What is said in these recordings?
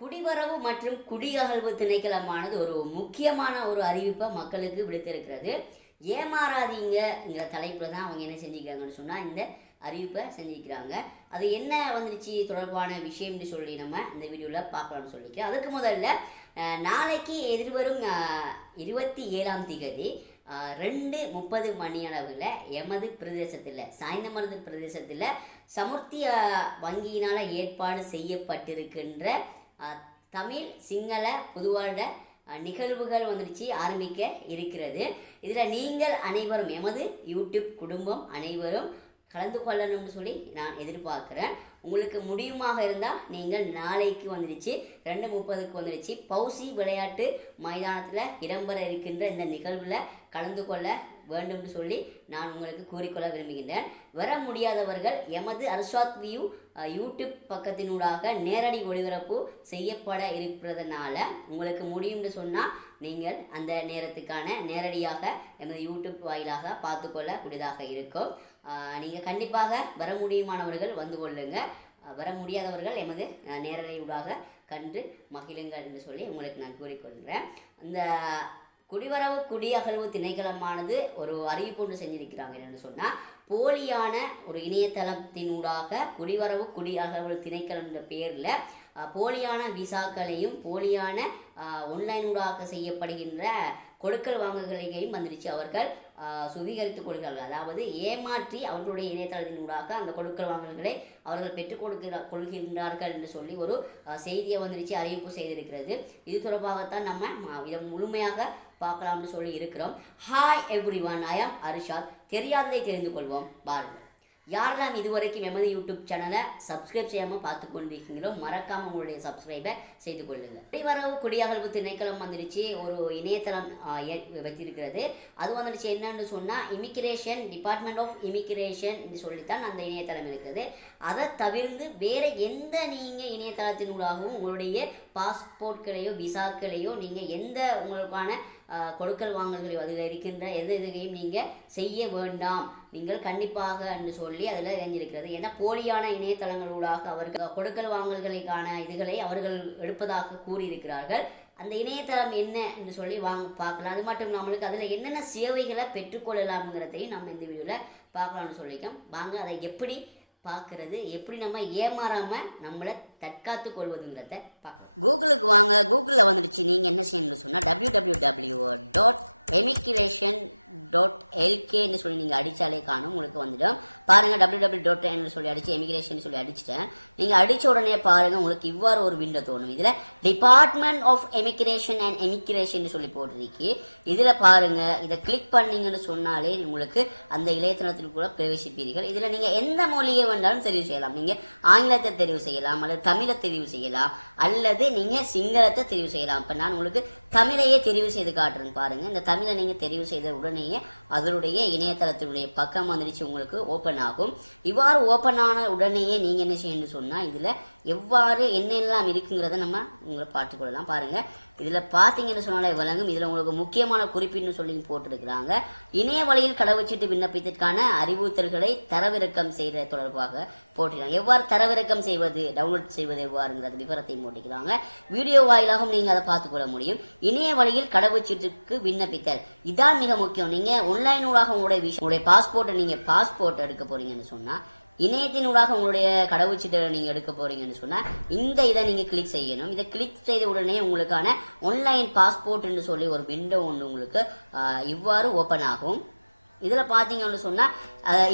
குடிவரவு மற்றும் குடியகழ்வு திணைக்களமானது ஒரு முக்கியமான ஒரு அறிவிப்பை மக்களுக்கு விடுத்திருக்கிறது. ஏமாறாதீங்கங்கிற தலைப்பில் தான் அவங்க என்ன செஞ்சுக்கிறாங்கன்னு சொன்னால் இந்த அறிவிப்பை செஞ்சுக்கிறாங்க அது என்ன வந்துருச்சு தொடர்பான விஷயம்னு சொல்லி நம்ம இந்த வீடியோவில் பார்க்கலாம்னு சொல்லிக்கிறேன். அதுக்கு முதல்ல நாளைக்கு எதிர்வரும் இருபத்தி ஏழாம் திகதி ரெண்டு முப்பது மணி அளவில் எமது பிரதேசத்தில் சாய்ந்தமருது பிரதேசத்தில் சமுர்த்தி வங்கியினால் ஏற்பாடு செய்யப்பட்டிருக்கின்ற தமிழ் சிங்கள புதுவாழ்ட நிகழ்வுகள் வந்துடுச்சு ஆரம்பிக்க இருக்கிறது. இதில் நீங்கள் அனைவரும் எமது யூடியூப் குடும்பம் அனைவரும் கலந்து கொள்ளணும்னு சொல்லி நான் எதிர்பார்க்குறேன். உங்களுக்கு முடியுமாக இருந்தால் நீங்கள் நாளைக்கு வந்துடுச்சு ரெண்டு முப்பதுக்கு வந்துடுச்சு. பௌசி விளையாட்டு மைதானத்தில் இடம்பெற இருக்கின்ற இந்த நிகழ்வில் கலந்து கொள்ள வேண்டும்னு சொல்லி நான் உங்களுக்கு கூறிக்கொள்ள விரும்புகின்றேன். வர முடியாதவர்கள் எமது அர்ஷாத் வியூ யூடியூப் பக்கத்தினூடாக நேரடி ஒளிபரப்பு செய்யப்பட இருக்கிறதுனால உங்களுக்கு முடியும்னு சொன்னால் நீங்கள் அந்த நேரத்துக்கான நேரடியாக எமது யூடியூப் வாயிலாக பார்த்துக்கொள்ளக்கூடியதாக இருக்கும். நீங்கள் கண்டிப்பாக வர முடியுமானவர்கள் வந்து கொள்ளுங்கள் வர முடியாதவர்கள் எமது நேரடியூடாக கண்டு மகிழுங்கள் என்று சொல்லி உங்களுக்கு நான் கூறிக்கொள்கிறேன். இந்த குடிவரவு குடியகழ்வு திணைக்களமானது ஒரு அறிவிப்பு ஒன்று செஞ்சிருக்கிறாங்க என்னென்னு சொன்னால் போலியான ஒரு இணையதளத்தினூடாக குடிவரவு குடியகழ்வு திணைக்களம் என்ற பேரில் போலியான விசாக்களையும் போலியான ஒன்லைனூடாக செய்யப்படுகின்ற கொடுக்கல் வாங்குகளையும் வந்துடுச்சு அவர்கள் சுவீகரித்துக் கொள்கிறார்கள் அதாவது ஏமாற்றி அவர்களுடைய இணையதளத்தின் ஊடாக அந்த கொடுக்கல் வாங்கல்களை அவர்கள் பெற்றுக் கொடுக்கிற கொள்கின்றார்கள் என்று சொல்லி ஒரு செய்தியை வந்துடுச்சு அறிவிப்பு செய்திருக்கிறது. இது தொடர்பாகத்தான் நம்ம இதை முழுமையாக பார்க்கலாம்னு சொல்லி இருக்கிறோம். ஹாய் எவ்ரி ஒன் ஐ ஆம் அரிஷாத் தெரியாததை தெரிந்து கொள்வோம். பாருங்கள். யாரெல்லாம் இதுவரைக்கும் எமது யூடியூப் சேனலை சப்ஸ்கிரைப் செய்யாமல் பார்த்து கொண்டிருக்கீங்களோ மறக்காமல் உங்களுடைய சப்ஸ்கிரைபை செய்து கொள்ளுங்கள் குடிவரவு குடியகழ்வு திணைக்களம் வந்துடுச்சு ஒரு இணையதளம் ஏ- வைத்திருக்கிறது. அது வந்துடுச்சு என்னன்னு சொன்னால் இமிக்ரேஷன் டிபார்ட்மெண்ட் ஆஃப் இமிக்ரேஷன் சொல்லித்தான் அந்த இணையதளம் இருக்குது. அதை தவிர்த்து வேறு எந்த நீங்கள் இணையதளத்தினூடாகவும் உங்களுடைய பாஸ்போர்ட்களையோ விசாக்களையோ நீங்கள் எந்த உங்களுக்கான கொடுக்கல் வாங்கல்களையோ அதில் இருக்கின்ற எந்த இதையும் நீங்கள் செய்ய வேண்டாம். நீங்கள் கண்டிப்பாக என்று சொல்லி அதில் இணைஞ்சிருக்கிறது. ஏன்னா போலியான இணையதளங்களூடாக அவர்கள் கொடுக்கல் வாங்கல்களுக்கான இதுகளை அவர்கள் எடுப்பதாக கூறியிருக்கிறார்கள். அந்த இணையதளம் என்ன என்று சொல்லி வாங்க பார்க்கலாம். அது மட்டும் நம்மளுக்கு அதில் என்னென்ன சேவைகளை பெற்றுக்கொள்ளலாம்ங்கிறதையும் நம்ம இந்த வீடியோவில் பார்க்கலாம்னு சொல்லிக்கோம் வாங்க அதை எப்படி பார்க்கறது எப்படி நம்ம ஏமாறாமல் நம்மளை தற்காத்து கொள்வதுங்கிறத பார்க்கலாம். கூகுளுக்கு வாங்க. கூகுளில் வந்துடுச்சு. நீங்கள் என்ன செய்யணும்னு சொன்னால் W W W dot emigration dot எல்கேன்னு சொல்லி நீங்கள் அடித்தாலே காணும். உங்களுக்கு வந்துடும். பாருங்கள் டபிள்யூ டபிள்யூ டாட் என்று சொல்லி அடித்து எமிக்ரேஷன் சொல்லி அடிச்சிட்டேன். நீங்கள் அடித்த உடனே பாருங்கள் உங்களுக்கு இவ்வாறு ஒரு விண்டோ தோணும். இதில் department of emigration and emigration சொல்லி போட்டிருக்கு. இதில் பாருங்கள் இதை கிளிக் பண்ணீங்கன்னு சொன்னாலே உங்களுக்கு அந்த இளையத்தனத்திற்குள்ள பிரவேசிப்பீர்கள். இதில் நீங்கள் எந்த மொழியை வேண்டாலும் தெரிவு செய்யலாம். நீங்கள் ஆங்கிலத்தை தெரிவு செய்யலாம் அல்லது தமிழை தெரிவு செய்யலாம் அல்லது நீங்கள் சிங்களத்தை தெரிவு செய்யலாம். இப்போ நான் உங்களுக்கு தமிழையே தெரிவு செய்து காட்டுறேன் பாருங்கள் இந்த தமிழை நீங்கள் தெரிவு செய்த உடனேயே அதனுடைய இணையதளத்தினுடைய பக்கம் வந்துடுச்சு உங்களுக்கு ஓப்பன் ஆகும். இவ்வாறு ஓப்பன் ஆன உடனேயே நீங்கள் என்ன செய்யணும்னு சொன்னால் இதில் எவ்வாறு என்னெல்லாம் இருக்குங்கிறத நம்ம உங்களை பார்த்துக்கொள்ளலாம். பாருங்கள் இதில் பார்த்தீங்கன்னு சொன்னாலே விளங்கும். இதில் உங்களுக்கு முக்கியமான குறிப்பின்னு சொல்லி போட்டிருக்கிறாங்க. இணைய வழியில் கடவுச்சீட்டு விண்ணப்பத்திற்கான அறிவுறுத்தல்களை தரவிறக்கம் செய்த தொடர்பாக போட்டிருக்காங்க. எவ்வாறு தரவிறக்கம் செய்வது டவுன்லோட் செய்வது எவ்வாறுங்கிறது விவரத்தை போட்டிருக்கிறாங்க. வீடியோ வாயிலாகவும் நீங்கள் அதை பார்த்துக்கொள்ள முடியும். இணைய வழியில் கடவுச்சீட்டுக்கு விண்ணப்பித்தல். இதான் மிக முக்கியம். நீங்கள் ஆன்லைனூடாக உங்களுடைய விஷயம் உங்களுடைய பாஸ்போர்ட்டை நீங்கள் பாஸ்போர்ட் எடுக்க போறீங்கன்னு சொன்னால் இணையத்தினூடாக உங்களுடைய கடவுச்சீட்டை நீங்கள் எடுக்க போறீங்கன்னு சொன்னால் இந்த இதை நீங்கள் கிளிக் செய்யணும். இதை கிளிக் செய்த உடனே உங்களுக்கான ஆன்லைன் பாஸ்போர்ட்னு சொல்லி ஒரு விண்டோ ஒன்று உங்களுக்கு இவ்வாறு ஓப்பன் ஆகும். இதில் பார்த்தீங்கன்னு சொன்னால்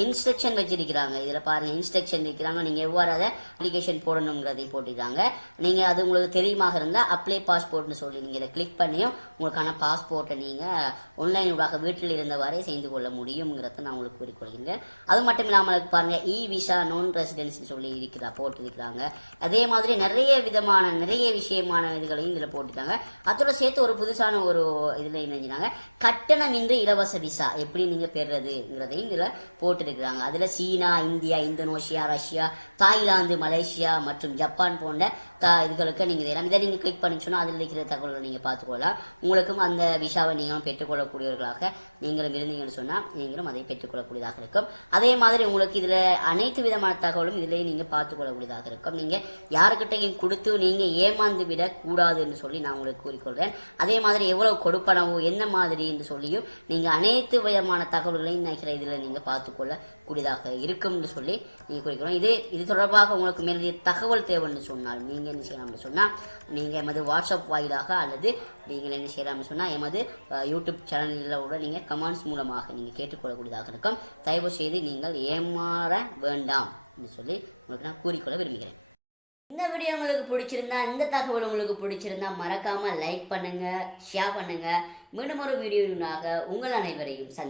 இன்ஸ்ட்ரக்ஷன் வச்சிருக்கிறாங்க. இதில் பாருங்கள் இன்ஸ்ட்ரக்ஷன் இருக்கிறாங்க நீங்கள் எவ்வாறு அதை அப்ளிகேஷன் போடணுங்கிறதையும் போட்டிருக்காங்க. நீங்கள் அது உங்களுக்கு தெரியுமாக இருந்தால் அப்ளை பாஸ்போர்ட்னு சொல்லி நீங்கள் இதை கிளிக் பண்ணியும் உங்களுக்கான பாஸ்போர்ட்டை நீங்கள் ஆன்லைன் ஊடாக வீட்டில் இருந்தவாறே செய்து கொள்ள முடியுங்கிறத நான் உங்களுக்கு கூறிக்கொள்கிறேன். அது மட்டும் இல்லாமல் பாருங்கள் இ விசா நான் ரெசிடென்ஸ்னு சொல்லி இருக்கிறா போட்டிருக்கிறாங்க. அதே மாதிரி நிறைய விதமான நிறைய விஷயமான இதுகளையும் இதில் போட்டிருக்காங்க. அதோட சேர்த்து ஒரு புதுசான ஒரு இதில் இணைஞ்சினாங்க கட்டணமின்றி இலவச விசா எப்படி நீங்கள் பெறுறதுங்கிறதையும் இதில் போட்டிருக்கிறாங்க. அதில் China India Indonesia Russia Thailand Malaysia மற்றும் ஜப்பான் போன்ற த இதுகளுக்கு நீங்கள் இதெல்லாம் இதை நீங்கள் கிளிக் பண்ணி சொன்னால் அதில் இருக்கிற தகவல்களை நீங்கள் பார்த்துக்கொள்ளலாம். உங்களுக்கும் அந்த விஷாவை நீங்களும் பெற்றுக்கொள்ளக்கூடியவர்களாக நீங்களும் இருந்தீங்கன்னு சொன்னால் நீங்களும் அதை பெற்றுக்கொள்ளக்கூடியதாக இருக்கும். அதே மாதிரி உங்களுக்கு இதில் அனைத்து விதமான தகவலும் இதிலேயே நீங்கள் பார்த்துக்கொள்ளக்கூடியதாக இருக்கும். நீங்கள் யாருக்கிட்டையும் கொடுத்து நீங்கள் ஏமாந்து விடக்கூடாதுன்னு சொல்லி நான் உங்களுக்கு கூறிக்கொள்கிறேன் அதே மாதிரி எவ்வளோ கொடுப்பனவோ என்ன மாதிரி என்று சொல்லியும் நீங்கள் அனைத்து விதமான தகவல் தகவல்களையும் நினைக்கிற இதில் நீங்கள் பார்த்துக்கொள்ளக்கூடியதாக இருக்கும்னு சொல்லி நீங்கள் குறிக்கிறோம். இதே இது தொடர்பாக உங்களுக்கு மேலே தகவல் தேவைன்னு சொன்னால் நீங்கள் என்ன செய்யலாம்னு சொன்னால் நீங்கள் எமது வாட்ஸ்அப் வாயிலாக அல்லது நீங்கள் என்ன செய்யலாம்னு சொன்னால் எமது யூடியூப் சேனலில் கூட நீங்கள் கமெண்ட்ஸ் மூலமாக நீங்கள் கேட்டுக்கொள்ளக்கூடியதாக இருக்கும். தயவு செய்து நீங்கள் ஏமாற வேண்டாம் என்று சொல்லி உங்களுக்கு நான் கூறிக்கொள்ள விரும்புகிறேன். இந்த வீடியோ உங்களுக்கு பிடிச்சிருந்தா இந்த தகவல் உங்களுக்கு பிடிச்சிருந்தா மறக்காமல் லைக் பண்ணுங்க ஷேர் பண்ணுங்க. மீண்டும் ஒரு வீடியோனாக உங்கள் அனைவரையும் சந்தி